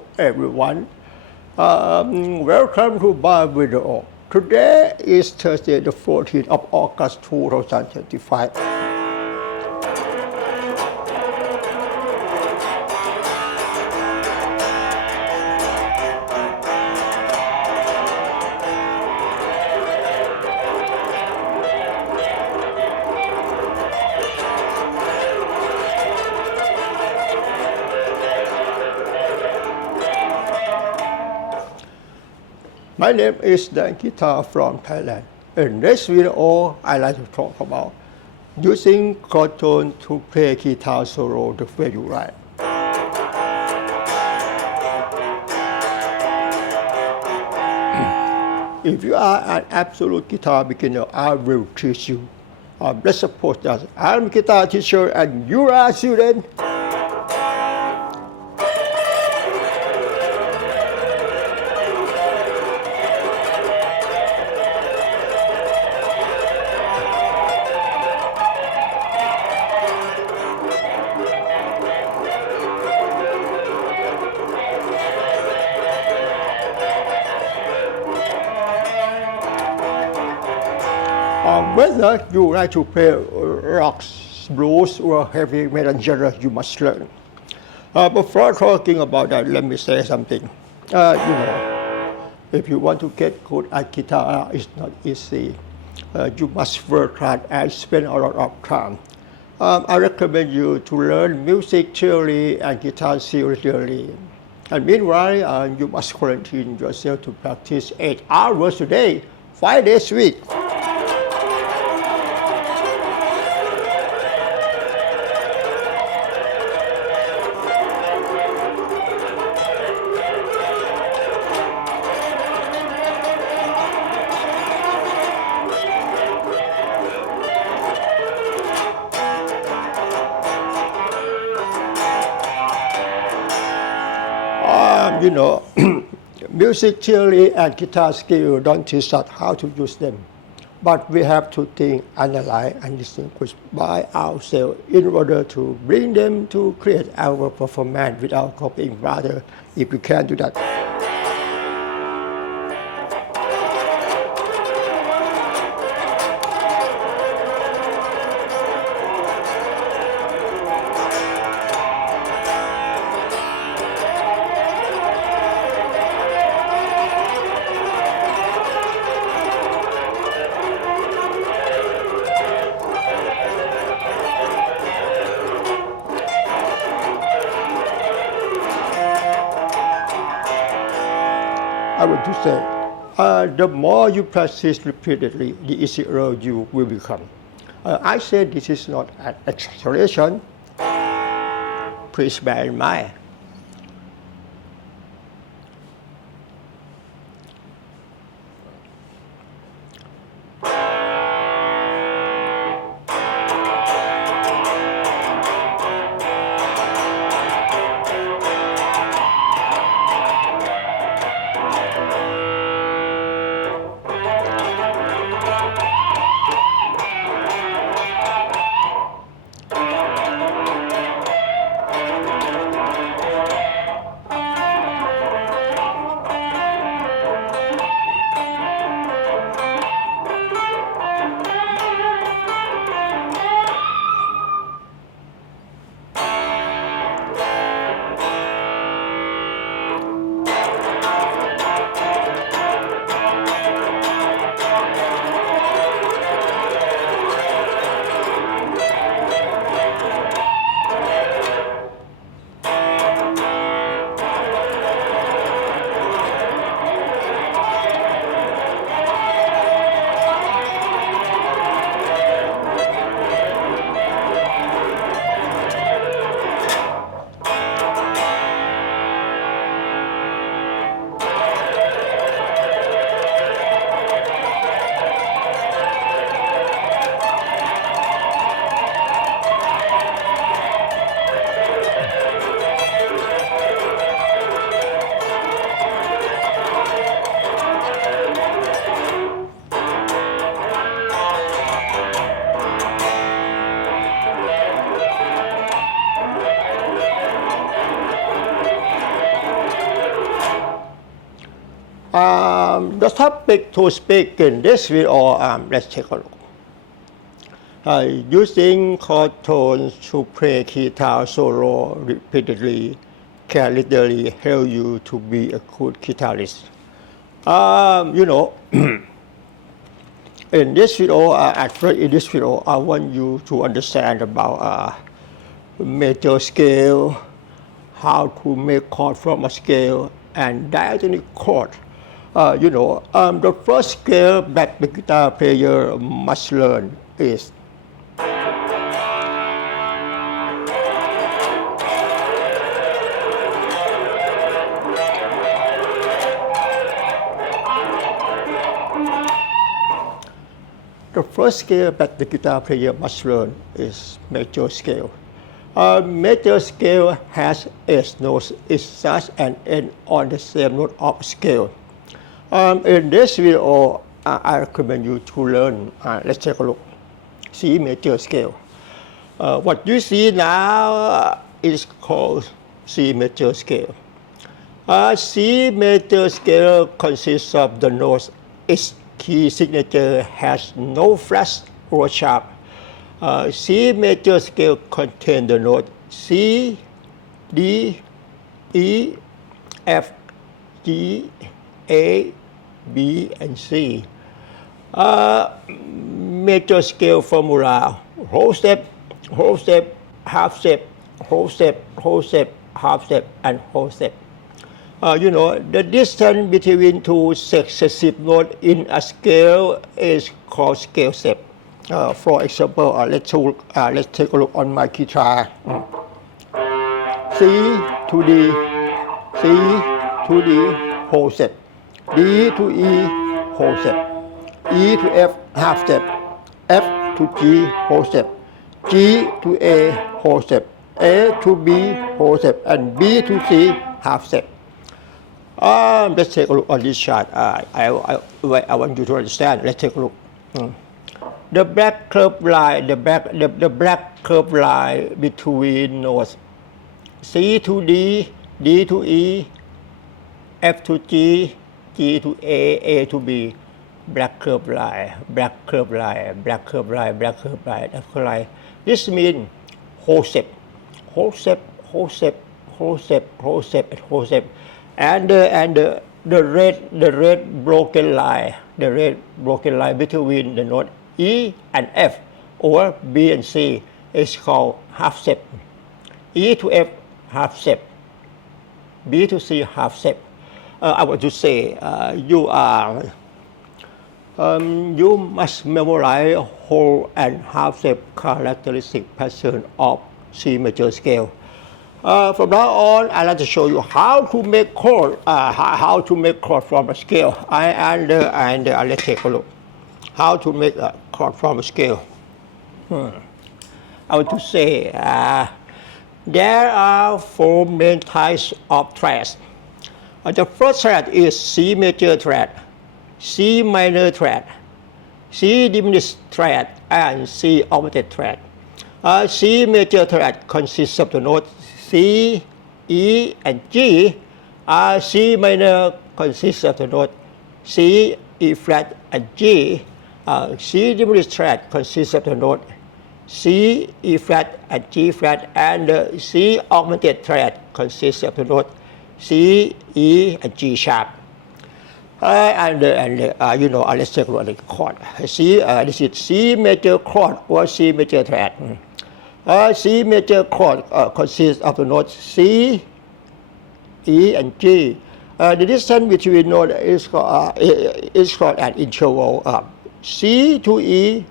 Hello everyone. Welcome to my video. Today is Thursday the 14th of August 2025. My name is Dan Guitar from Thailand. In this video, I like to talk about using chord tone to play guitar solo the way you like. If you are an absolute guitar beginner, I will teach you. Let's suppose that I'm a guitar teacher and you are a student. Whether you like to play rock, blues, or heavy metal genre, you must learn. Before talking about that, let me say something. If you want to get good at guitar, it's not easy. You must work hard and spend a lot of time. I recommend you to learn music theory and guitar theory. And meanwhile, you must quarantine yourself to practice 8 hours a day, 5 days a week. Music theory and guitar skill don't teach us how to use them, but we have to think, analyze, and distinguish by ourselves in order to bring them to create our performance without copying. Rather, if we can do that. I want to say, the more you practice repeatedly, the easier you will become. I said this is not an exaggeration. Please bear in mind. The topic to speak in this video, let's take a look. Using chord tones to play guitar solo repeatedly can literally help you to be a good guitarist. In this video, I want you to understand about major scale, how to make chord from a scale, and diatonic chord. The first scale that the guitar player must learn is major scale. Major scale has 8 notes. It starts and ends on the same note of scale. In this video, I recommend you to learn. Let's take a look. C major scale. What you see now is called C major scale. C major scale consists of the notes. Its key signature has no flat or sharp. C major scale contains the note C, D, E, F, G, A, B, and C. Major scale formula: whole step, half step, whole step, half step, and whole step. The distance between two successive notes in a scale is called scale step. For example, let's take a look on my guitar. C to D, C to D, whole step. D to E, whole step. E to F, half step. F to G, whole step. G to A, whole step. A to B, whole step. And B to C, half step. Let's take a look on this chart. I want you to understand. Let's take a look. The black curved line, the black curved line between notes C to D, D to E, F to G, G to A to B. Black curved line, black curved line, black curved line, black curved line, black curved line. This means whole step, whole step, whole step, whole step, whole step, and whole step. And the red broken line between the note E and F or B and C is called half step. E to F, half step. B to C, half step. I want to say you must memorize whole and half step characteristic pattern of C major scale. From now on, I'd like to show you how to make chord, from a scale. And let's take a look. How to make a chord from a scale. I want to say there are 4 main types of triads. The first triad is C major triad, C minor triad, C diminished triad, and C augmented triad. C major triad consists of the notes C, E, and G. C minor consists of the note C, E flat, and G. C diminished triad consists of the note C, E flat, and G flat, and C augmented triad consists of the note C, E, and G sharp. Let's take a look at the chord. This is C major chord or C major triad. C major chord consists of the notes C, E, and G. The distance between notes is called an interval. C to E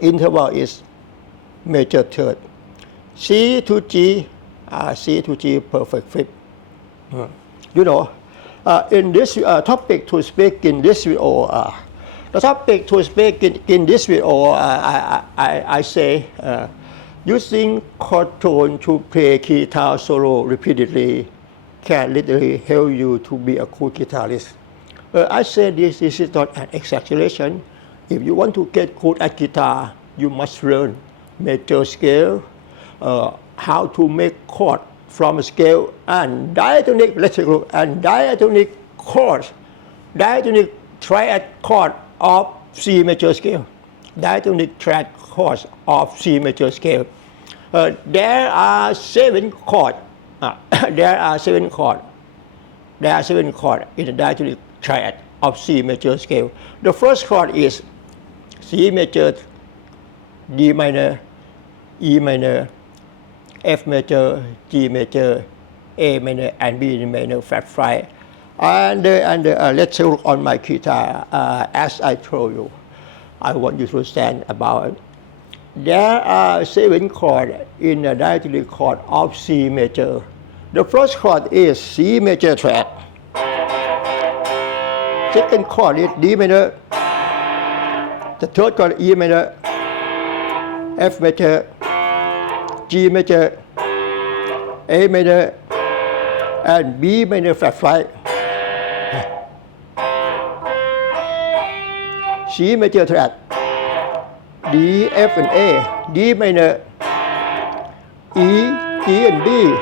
interval is major third. C to G perfect fifth. In this topic to speak in this video, the topic to speak in this video, I say using chord tone to play guitar solo repeatedly can literally help you to be a good guitarist. I say this is not an exaggeration. If you want to get good at guitar, you must learn major scale, how to make chord from a scale, and diatonic chords Diatonic triad chord of C major scale. Diatonic triad chords of C major scale. There are 7 chords. There are 7 chords. There are 7 chords in the diatonic triad of C major scale. The first chord is C major, D minor, E minor, F major, G major, A minor, and B minor flat 5. And let's look on my guitar. As I told you, I want you to understand about it. There are 7 chords in the diatonic chord of C major. The first chord is C major triad. Second chord is D minor. The third chord is E minor, F major, G major, A minor, and B minor flat 5. C major triad, D, F, and A, D minor, E, G, and B,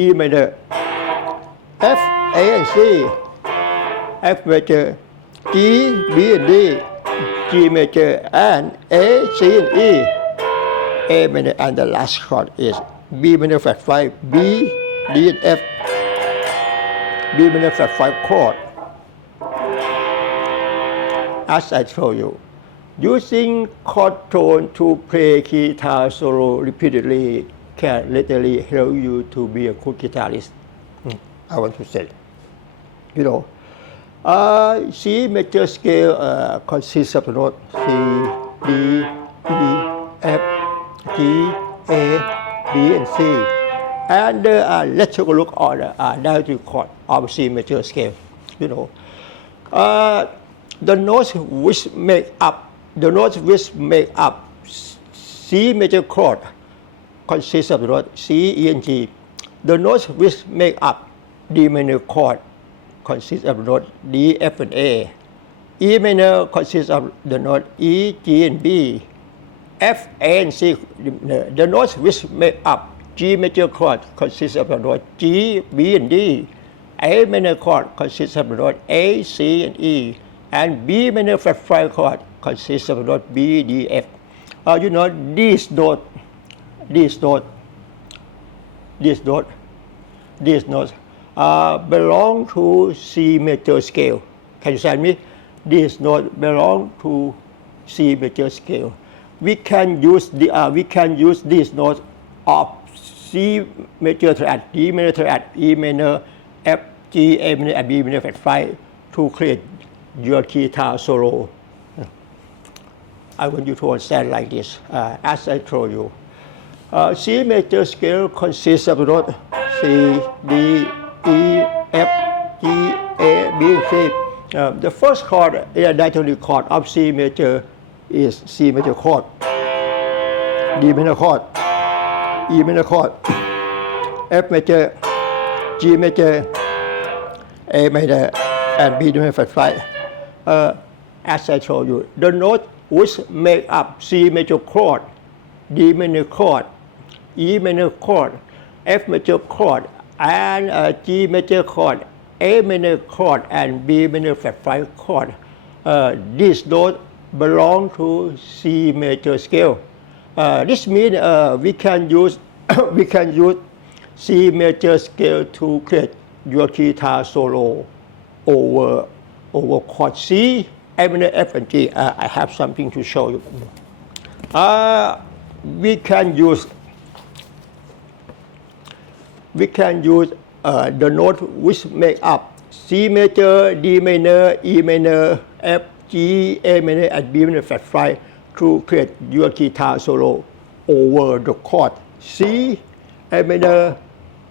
E minor, F, A, and C, F major, G, B, and D, G major, and A, C, and E, A minor, and the last chord is B minor flat 5, B, D, and F, B minor flat 5 chord. As I told you, using chord tone to play guitar solo repeatedly can literally help you to be a good guitarist. I want to say, you know, C major scale consists of the note C, D, E, F, G, A, B, and C. And let's take a look on the diatonic chord of C major scale. You know, the notes which make up C major chord consists of the note C, E, and G. The notes which make up D minor chord consists of the note D, F, and A. E minor consists of the note E, G, and B. F, A, and C. The notes which make up G major chord consists of the note G, B, and D. A minor chord consists of the note A, C, and E. And B minor flat 5 chord consists of the note B, D, F. You know, these notes belong to C major scale. Can you understand me? These notes belong to C major scale. We can use these notes of C major triad, D minor triad, E minor, F, G, A minor, and B minor flat 5 to create your guitar solo. I want you to understand like this, as I told you. C major scale consists of the note C, D, E, F, G, A, B, and C. The first chord in a diatonic chord of C major is C major chord, D minor chord, E minor chord, F major, G major, A minor, and B minor flat 5. As I told you, the note which make up C major chord, D minor chord, E minor chord, F major chord, and G major chord, A minor chord, and B minor flat 5 chord. These notes belong to C major scale. This means we can use C major scale to create your guitar solo over chord C, A minor, F, and G. I have something to show you. We can use the note which make up C major, D minor, E minor, F, G, A minor, and B minor flat 5 to create your guitar solo over the chord C, A minor,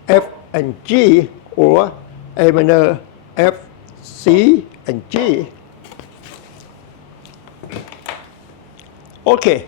F, and G, or A minor, F, C, and G. Okay.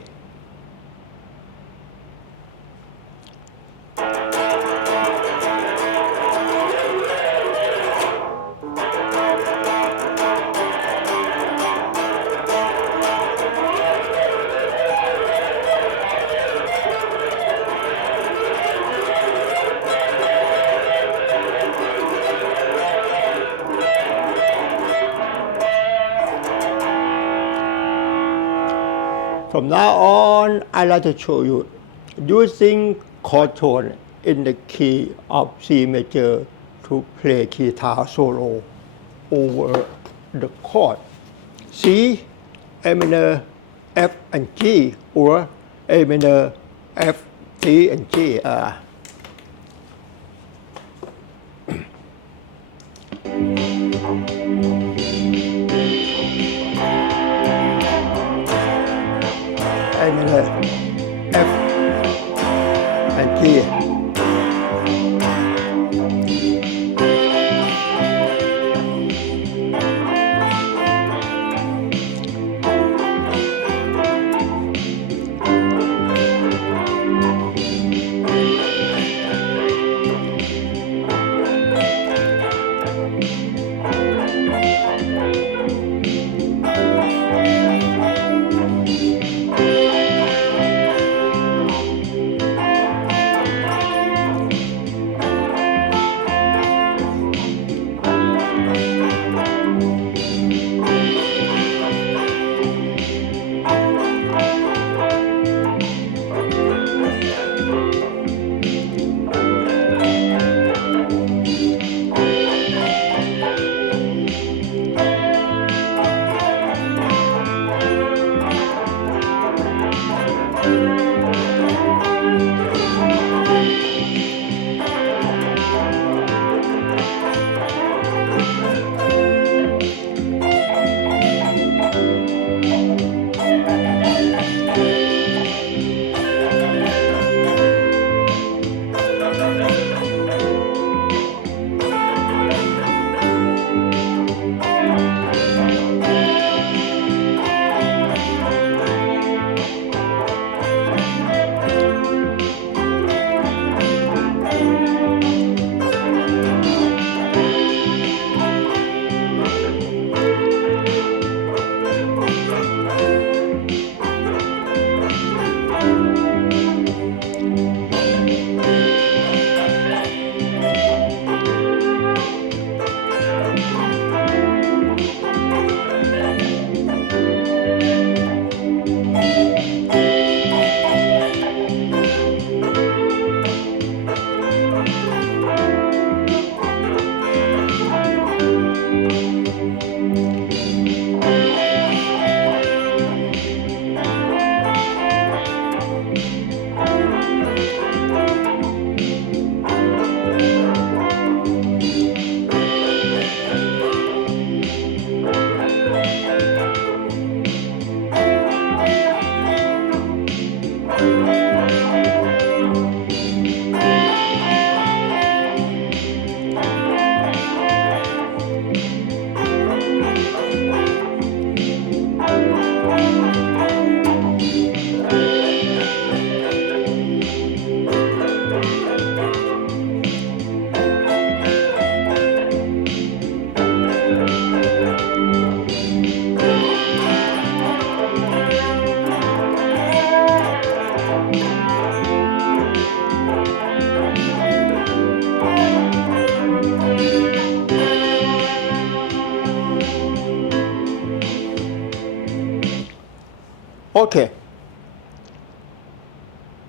From now on, I'd like to show you using chord tone in the key of C major to play guitar solo over the chord C, A minor, F and G, or A minor, F, C and G. A minor, F and G. Okay.